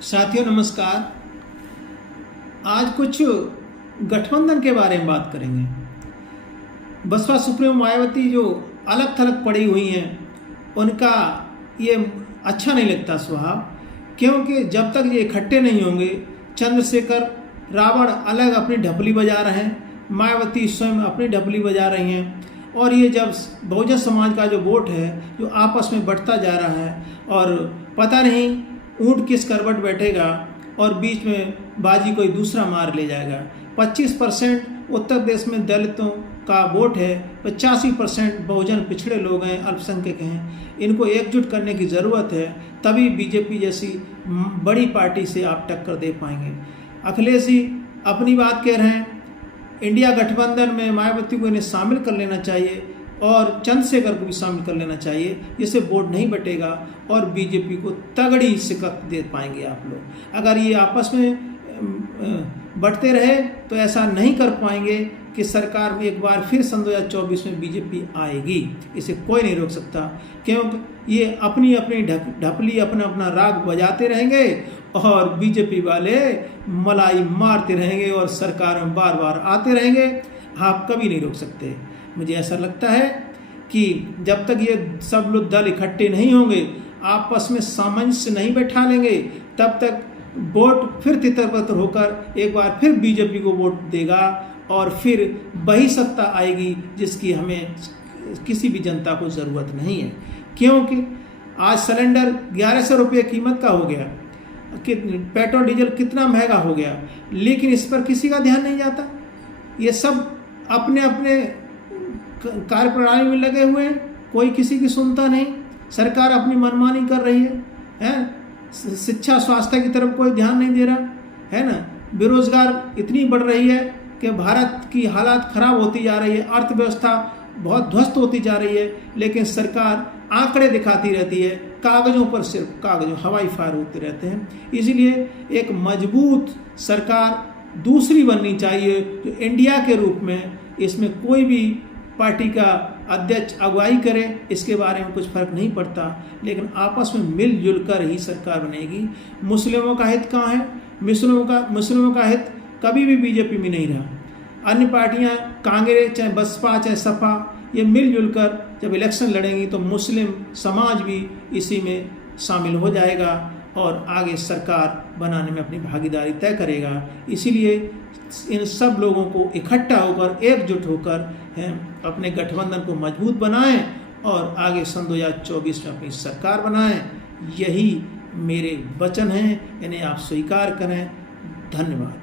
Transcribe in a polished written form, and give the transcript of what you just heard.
साथियों नमस्कार। आज कुछ गठबंधन के बारे में बात करेंगे। बसपा सुप्रीमो मायावती जो अलग थलग पड़ी हुई हैं उनका ये अच्छा नहीं लगता स्वभाव, क्योंकि जब तक ये इकट्ठे नहीं होंगे, चंद्रशेखर रावण अलग अपनी ढपली बजा रहे हैं, मायावती स्वयं अपनी ढपली बजा रही हैं, और ये जब बहुजन समाज का जो वोट है जो आपस में बढ़ता जा रहा है और पता नहीं ऊंट किस करवट बैठेगा और बीच में बाजी कोई दूसरा मार ले जाएगा। 25% उत्तर प्रदेश में दलितों का वोट है, 85% बहुजन पिछड़े लोग हैं, अल्पसंख्यक हैं। इनको एकजुट करने की ज़रूरत है, तभी बीजेपी जैसी बड़ी पार्टी से आप टक्कर दे पाएंगे। अखिलेश जी अपनी बात कह रहे हैं, इंडिया गठबंधन में मायावती को इन्हें शामिल कर लेना चाहिए और चंद्रशेखर को भी शामिल कर लेना चाहिए, जिससे वोट नहीं बटेगा और बीजेपी को तगड़ी शिकस्त दे पाएंगे आप लोग। अगर ये आपस में बढ़ते रहे तो ऐसा नहीं कर पाएंगे कि सरकार में एक बार फिर सन 2024 में बीजेपी आएगी। इसे कोई नहीं रोक सकता, क्योंकि ये अपनी अपनी ढपली अपना अपना राग बजाते रहेंगे और बीजेपी वाले मलाई मारते रहेंगे और सरकार में बार बार आते रहेंगे। आप कभी नहीं रोक सकते। मुझे ऐसा लगता है कि जब तक ये सब लोग दल इकट्ठे नहीं होंगे, आपस में सामंजस्य नहीं बैठा लेंगे, तब तक वोट फिर तितर-बितर होकर एक बार फिर बीजेपी को वोट देगा और फिर वही सत्ता आएगी जिसकी हमें किसी भी जनता को ज़रूरत नहीं है। क्योंकि आज सिलेंडर 1100 रुपये कीमत का हो गया, कि पेट्रोल डीजल कितना महंगा हो गया, लेकिन इस पर किसी का ध्यान नहीं जाता। ये सब अपने अपने कार्य प्रणाली में लगे हुए हैं, कोई किसी की सुनता नहीं। सरकार अपनी मनमानी कर रही है? शिक्षा स्वास्थ्य की तरफ कोई ध्यान नहीं दे रहा है ना। बेरोजगार इतनी बढ़ रही है कि भारत की हालात खराब होती जा रही है, अर्थव्यवस्था बहुत ध्वस्त होती जा रही है, लेकिन सरकार आंकड़े दिखाती रहती है, कागजों पर सिर्फ कागजों हवाई फायर होते रहते हैं। इसीलिए एक मजबूत सरकार दूसरी बननी चाहिए जो इंडिया के रूप में, इसमें कोई भी पार्टी का अध्यक्ष अगुवाई करे, इसके बारे में कुछ फर्क नहीं पड़ता, लेकिन आपस में मिलजुल कर ही सरकार बनेगी। मुस्लिमों का हित कहाँ है? मुस्लिमों का हित कभी भी बीजेपी में नहीं रहा। अन्य पार्टियां, कांग्रेस चाहे बसपा चाहे सपा, ये मिलजुल कर जब इलेक्शन लड़ेंगी तो मुस्लिम समाज भी इसी में शामिल हो जाएगा और आगे सरकार बनाने में अपनी भागीदारी तय करेगा। इसीलिए इन सब लोगों को इकट्ठा होकर, एकजुट होकर अपने गठबंधन को मजबूत बनाएं और आगे सन 2024 में अपनी सरकार बनाएं। यही मेरे वचन हैं, इन्हें आप स्वीकार करें। धन्यवाद।